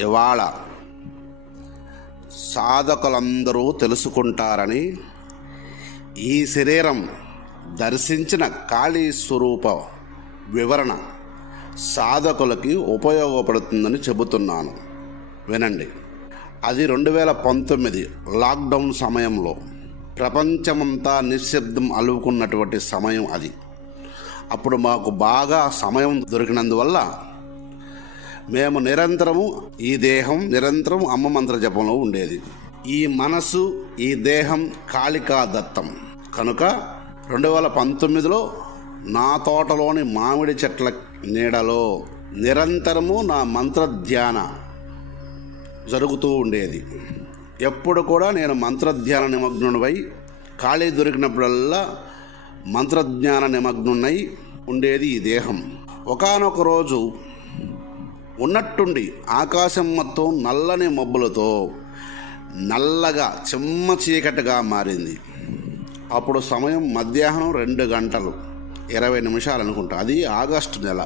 ఇవాళ సాధకులందరూ తెలుసుకుంటారని ఈ శరీరం దర్శించిన కాళీ స్వరూప వివరణ సాధకులకి ఉపయోగపడుతుందని చెబుతున్నాను, వినండి. అది 2019 లాక్డౌన్ సమయంలో ప్రపంచమంతా నిశ్శబ్దం అలువుకున్నటువంటి సమయం అది. అప్పుడు మాకు బాగా సమయం దొరికినందువల్ల మేము నిరంతరము ఈ దేహం నిరంతరం అమ్మ మంత్ర జపంలో ఉండేది. ఈ మనసు ఈ దేహం కాళికా దత్తం కనుక 2019లో నా తోటలోని మామిడి చెట్ల నీడలో నిరంతరము నా మంత్రధ్యాన జరుగుతూ ఉండేది. ఎప్పుడు కూడా నేను మంత్రధ్యాన నిమగ్నుడివై ఖాళీ దొరికినప్పుడల్లా మంత్రజ్ఞాన నిమగ్నున్నై ఉండేది ఈ దేహం. ఒకానొక రోజు ఉన్నట్టుండి ఆకాశం మొత్తం నల్లని మబ్బులతో నల్లగా చిమ్మ చీకటిగా మారింది. అప్పుడు సమయం మధ్యాహ్నం 2:20 అనుకుంటా. అది ఆగస్టు నెల.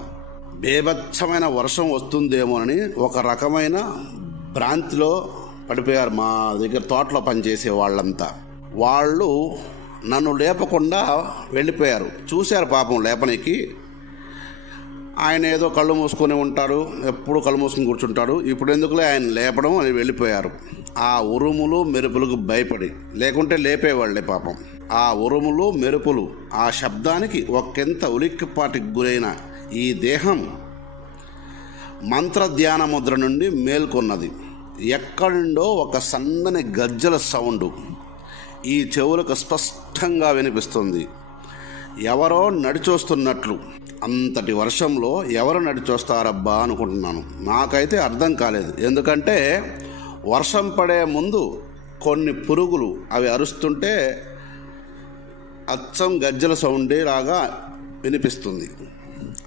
బేభత్సమైన వర్షం వస్తుందేమోనని ఒక రకమైన భ్రాంతిలో పడిపోయారు మా దగ్గర తోటలో పనిచేసే వాళ్ళంతా. వాళ్ళు నన్ను లేపకుండా వెళ్ళిపోయారు. చూశారు పాపం లేపనికి. ఆయన ఏదో కళ్ళు మూసుకొని ఉంటాడు, ఎప్పుడు కళ్ళు మూసుకొని కూర్చుంటాడు, ఇప్పుడు ఎందుకులే ఆయన లేపడం అని వెళ్ళిపోయారు. ఆ ఉరుములు మెరుపులకు భయపడి, లేకుంటే లేపేవాళ్లే పాపం. ఆ ఉరుములు మెరుపులు ఆ శబ్దానికి ఒకంత ఉలిక్కిపాటికి గురైన ఈ దేహం మంత్రధ్యాన ముద్ర నుండి మేల్కొన్నది. ఎక్కడి నుండో ఒక సన్నని గజ్జల సౌండు ఈ చెవులకు స్పష్టంగా వినిపిస్తుంది. ఎవరో నడిచొస్తున్నట్లు. అంతటి వర్షంలో ఎవరు నడిచొస్తారబ్బా అనుకుంటున్నాను. నాకైతే అర్థం కాలేదు. ఎందుకంటే వర్షం పడే ముందు కొన్ని పురుగులు అవి అరుస్తుంటే అచ్చం గజ్జల సౌండే లాగా వినిపిస్తుంది.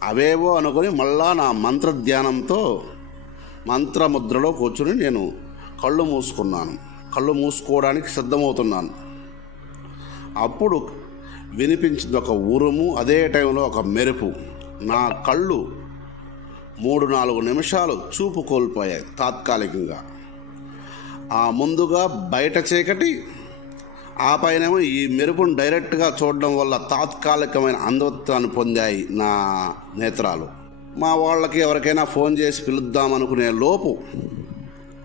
అవేవో అనుకొని మళ్ళా నా మంత్రధ్యానంతో మంత్రముద్రలో కూర్చుని నేను కళ్ళు మూసుకున్నాను. కళ్ళు మూసుకోవడానికి సిద్ధమవుతున్నాను. అప్పుడు వినిపించింది ఒక ఉరుము, అదే టైంలో ఒక మెరుపు. నా కళ్ళు 3-4 నిమిషాలు చూపు కోల్పోయాయి తాత్కాలికంగా. ఆ ముందుగా బయట చీకటి, ఆ పైనేమో ఈ మెరుపును డైరెక్ట్గా చూడడం వల్ల తాత్కాలికమైన అంధత్వాన్ని పొందాయి నా నేత్రాలు. మా వాళ్ళకి ఎవరికైనా ఫోన్ చేసి పిలుద్దామనుకునే లోపు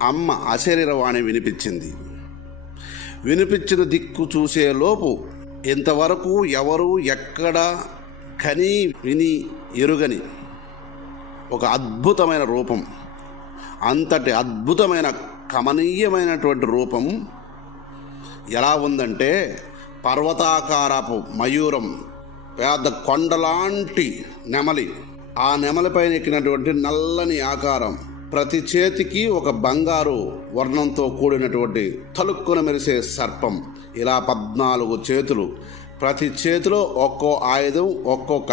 అమ్మ అశరీరవాణి వినిపించింది. వినిపించిన దిక్కు చూసే లోపు ఇంతవరకు ఎవరు ఎక్కడ కని విని ఎరుగని ఒక అద్భుతమైన రూపం, అంతటి అద్భుతమైన కమనీయమైనటువంటి రూపం ఎలా ఉందంటే, పర్వతాకారపు మయూరం, పెద్ద కొండలాంటి నెమలి, ఆ నెమలిపైన ఎక్కినటువంటి నల్లని ఆకారం, ప్రతి చేతికి ఒక బంగారు వర్ణంతో కూడినటువంటి తలుక్కున మెరిసే సర్పం, ఇలా 14 చేతులు, ప్రతి చేతిలో ఒక్కో ఆయుధం, ఒక్కొక్క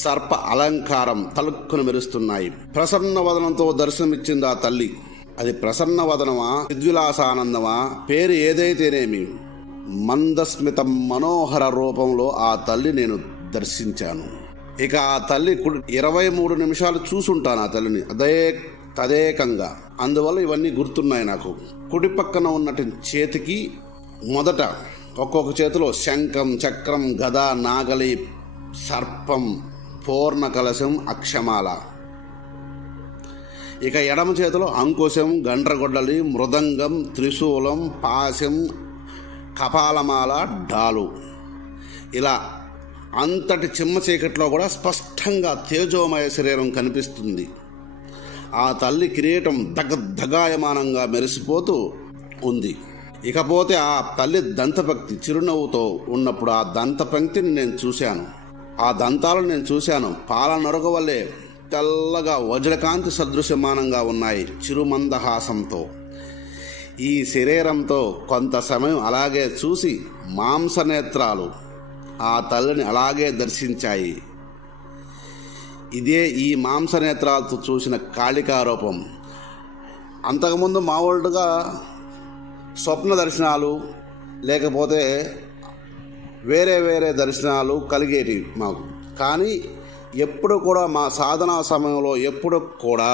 సర్ప అలంకారం తలుక్కున మెరుస్తున్నాయి. ప్రసన్న వదనంతో దర్శనమిచ్చింది ఆ తల్లి. అది ప్రసన్న వదనమా, విద్విలాసానందమా, పేరు ఏదైతేనేమి, మందస్మిత మనోహర రూపంలో ఆ తల్లి నేను దర్శించాను. ఇక ఆ తల్లి 23 నిమిషాలు చూసుంటాను ఆ తల్లిని తదేకంగా. అందువల్ల ఇవన్నీ గుర్తున్నాయి నాకు. కుడి పక్కన ఉన్నటి చేతికి మొదట ఒక్కొక్క చేతిలో శంఖం, చక్రం, గద, నాగలి, సర్పం, పూర్ణ కలశం, అక్షమాల. ఇక ఎడమ చేతిలో అంకుశం, గండ్రగొడ్డలి, మృదంగం, త్రిశూలం, పాశం, కపాలమాల, డాలు. ఇలా అంతటి చిమ్మ చీకట్లో కూడా స్పష్టంగా తేజోమయ శరీరం కనిపిస్తుంది. ఆ తల్లి కిరీటం దగాయమానంగా మెరిసిపోతూ ఉంది. ఇకపోతే ఆ తల్లి దంతపంక్తి చిరునవ్వుతో ఉన్నప్పుడు ఆ దంతపంక్తిని నేను చూశాను. ఆ దంతాలను నేను చూశాను. పాల నొరగ వల్లే తెల్లగా వజ్రకాంతి సదృశ్యమానంగా ఉన్నాయి చిరుమందహాసంతో. ఈ శరీరంతో కొంత సమయం అలాగే చూసి మాంసనేత్రాలు ఆ తల్లిని అలాగే దర్శించాయి. ఇదే ఈ మాంసనేత్రాలతో చూసిన కాళికారూపం. అంతకుముందు మామూలుగా స్వప్న దర్శనాలు లేకపోతే వేరే వేరే దర్శనాలు కలిగేటివి మాకు. కానీ ఎప్పుడు కూడా మా సాధనా సమయంలో ఎప్పుడు కూడా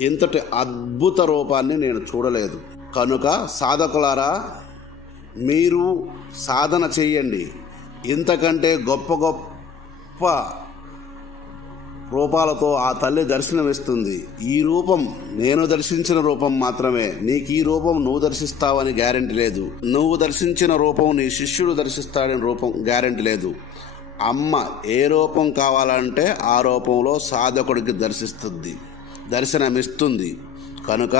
ఇంతటి అద్భుత రూపాన్ని నేను చూడలేదు. కనుక సాధకులారా, మీరు సాధన చెయ్యండి. ఇంతకంటే గొప్ప గొప్ప రూపాలతో ఆ తల్లి దర్శనమిస్తుంది. ఈ రూపం నేను దర్శించిన రూపం మాత్రమే. నీకు ఈ రూపం నువ్వు దర్శిస్తావని గ్యారెంటీ లేదు. నువ్వు దర్శించిన రూపం నీ శిష్యుడు దర్శిస్తాడని రూపం గ్యారెంటీ లేదు. అమ్మ ఏ రూపం కావాలంటే ఆ రూపంలో సాధకుడికి దర్శనమిస్తుంది. కనుక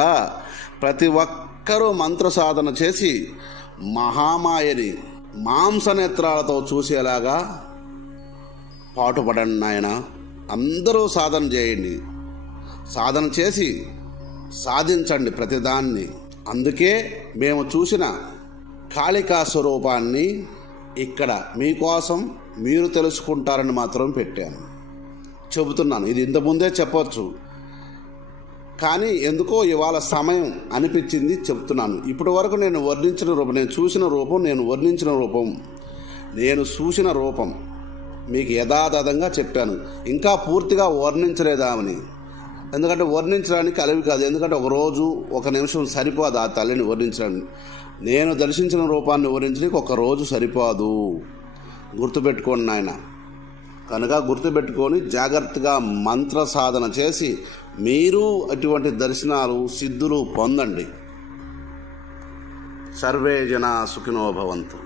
ప్రతి ఒక్కరూ మంత్ర సాధన చేసి మహామాయని మాంసనేత్రాలతో చూసేలాగా పాటుపడండి నాయన. అందరూ సాధన చేయండి. సాధన చేసి సాధించండి ప్రతిదాన్ని. అందుకే మేము చూసిన కాళికా స్వరూపాన్ని ఇక్కడ మీకోసం మీరు తెలుసుకుంటారని మాత్రం పెట్టాను. చెబుతున్నాను, ఇది ఇంతకుముందే చెప్పొచ్చు, కానీ ఎందుకో ఇవాళ సమయం అనిపించింది చెప్తున్నాను. ఇప్పటి వరకు నేను వర్ణించిన రూపం, నేను చూసిన రూపం, నేను చూసిన రూపం మీకు యథాతథంగా చెప్పాను. ఇంకా పూర్తిగా వర్ణించలేదామని, ఎందుకంటే వర్ణించడానికి అలవి కాదు. ఎందుకంటే ఒక రోజు ఒక నిమిషం సరిపోదు ఆ తల్లిని వర్ణించడానికి. నేను దర్శించిన రూపాన్ని వర్ణించడానికి ఒక రోజు సరిపోదు. గుర్తుపెట్టుకోండి నాయన. కనుక గుర్తుపెట్టుకొని జాగ్రత్తగా మంత్ర సాధన చేసి మీరు అటువంటి దర్శనాలు సిద్ధులు పొందండి. సర్వే జనా సుఖినో భవంతు.